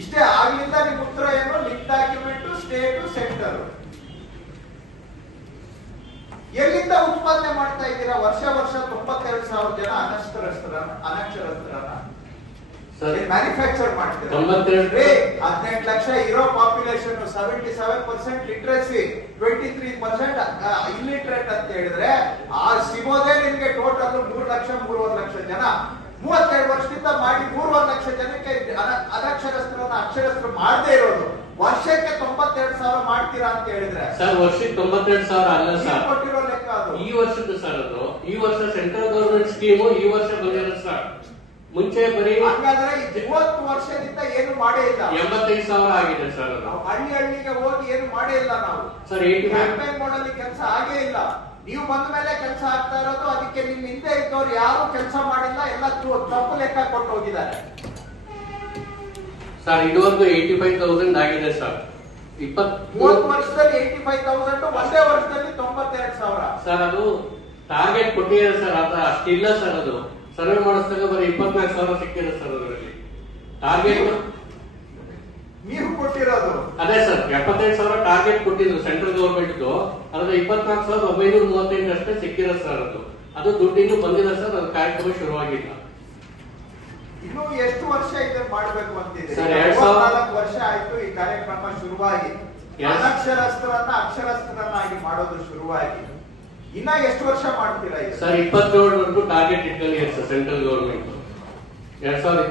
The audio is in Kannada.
ಇಷ್ಟೇ ಆಗ್ಲಿಂದ ನಿಮ್ ಉತ್ತರ ಏನು? Link document state centre. ಎಲ್ಲಿಂದ ಉತ್ಪಾದನೆ ಮಾಡ್ತಾ ಇದ್ದೀರಾ? ವರ್ಷ 92,000 ಜನ ಅನಕ್ಷರಸ್ಥರನ್ನ ಮ್ಯಾನುಫ್ಯಾಕ್ಚರ್ ಮಾಡ್ತೀರಾ. 18 ಲಕ್ಷ ಇರೋ ಪಾಪ್ಯುಲೇಷನ್, 77% ಲಿಟ್ರಸಿ, 23% ಇಲ್ಲಿಟ್ರೇಟ್ ಅಂತ ಹೇಳಿದ್ರೆ ಸಿಗೋದೇ ನಿಮ್ಗೆ ಟೋಟಲ್ 3 ಲಕ್ಷ 3.5 ಲಕ್ಷ ಜನ. 32 ವರ್ಷದಿಂದ ಮಾಡಿ 3.5 ಲಕ್ಷ ಜನಕ್ಕೆ ಅನಕ್ಷರಸ್ಥರನ್ನ ಅಕ್ಷರಸ್ಥರು ಮಾಡದೇ ಇರೋದು. ವರ್ಷಕ್ಕೆ 92,000 ಮಾಡ್ತೀರಾ ಅಂತ ಹೇಳಿದ್ರೆ ಸರ್, ವರ್ಷಕ್ಕೆ 92,000 ಅಲ್ಲ ಸರ್, ಕೊಟ್ಟಿರೋ ಲೆಕ್ಕ ಅದು. ಈ ವರ್ಷದ ಸರ್ ಅದು. ಈ ವರ್ಷ ಸೆಂಟ್ರಲ್ ಗವರ್ಮೆಂಟ್ ಸ್ಕೀಮು ಈ ವರ್ಷ ಬಂದಿರೋದು ಸರ್. ಮುಂಚೆ ಬರೀ ಹಾಗಾದ್ರೆ 30 ವರ್ಷದಿಂದ ಏನು ಮಾಡೇ ಇಲ್ಲ. 85,000 ಆಗಿದೆ ಸರ್ ಅದು. ಹಳ್ಳಿಗೆ ಹೋಗಿ ಏನು ಮಾಡೇ ಇಲ್ಲ ನಾವು ಸರ್. ಕ್ಯಾಂಪೇನ್ ಮಾಡಲಿ ಕೆಲಸ ಆಗೇ ಇಲ್ಲ. ನೀವು ಬಂದ ಮೇಲೆ ಕೆಲಸ ಆಗ್ತಾ ಇರೋದು. ಅದಕ್ಕೆ ನಿಮ್ ಹಿಂದೆ ಇದ್ದವ್ರು ಯಾರು ಕೆಲಸ ಮಾಡಿಲ್ಲ, ಎಲ್ಲ ತಪ್ಪು ಲೆಕ್ಕ ಕೊಟ್ಟು ಹೋಗಿದ್ದಾರೆ ಸರ್. ಇದುವರೆಗೂ 85,000 ಆಗಿದೆ ಸರ್. 30 ವರ್ಷದಲ್ಲಿ 85,000, ಒಂದೇ ವರ್ಷದಲ್ಲಿ 92,000 ಸರ್. ಅದು ಟಾರ್ಗೆಟ್ ಕೊಟ್ಟಿದೆ ಸರ್, ಅದು ಅಷ್ಟಿಲ್ಲ ಸರ್. ಅದು ಸರ್ವೆ ಮಾಡಿಸಿದಾಗ ಬರೀ 24,000 ಸಿಕ್ಕಿದೆ ಸರ್. ಅದರಲ್ಲಿ ಟಾರ್ಗೆಟ್ ನೀವು ಕೊಟ್ಟಿರೋದು ಅದೇ ಸರ್. 75,000 ಟಾರ್ಗೆಟ್ ಕೊಟ್ಟಿದ್ರು ಸೆಂಟ್ರಲ್ ಗವರ್ಮೆಂಟ್. ಅದ್ರಲ್ಲಿ 24,938 ಅಷ್ಟೇ ಸಿಕ್ಕಿದೆ ಸರ್. ಅದು ದುಡ್ಡು ಇನ್ನೂ ಬಂದಿಲ್ಲ ಸರ್. ಅದು ಕಾರ್ಯಕ್ರಮ ಶುರುವಾಗಿಲ್ಲ. ಇನ್ನು ಎಷ್ಟು ವರ್ಷ ಇದನ್ನ ಮಾಡಬೇಕು ಅಂತಿದೆ? ಸರ್, 24 ವರ್ಷ ಆಯ್ತು ಈ ಕಾರ್ಯಕ್ರಮ ಶುರುವಾಗಿ. ಅನಕ್ಷರಸ್ಥರನ್ನ ಅಕ್ಷರಸ್ಥರನ್ನಾಗಿ ಮಾಡೋದು ಶುರುವಾಗಿ. ಇನ್ನ ಎಷ್ಟು ವರ್ಷ ಮಾಡ್ತೀರಾ ಸರ್? 27 ಟಾರ್ಗೆಟ್ ಇಟ್ಕೊಂಡಿದೆ ಸರ್ ಸೆಂಟ್ರಲ್ ಗವರ್ಮೆಂಟ್. 2020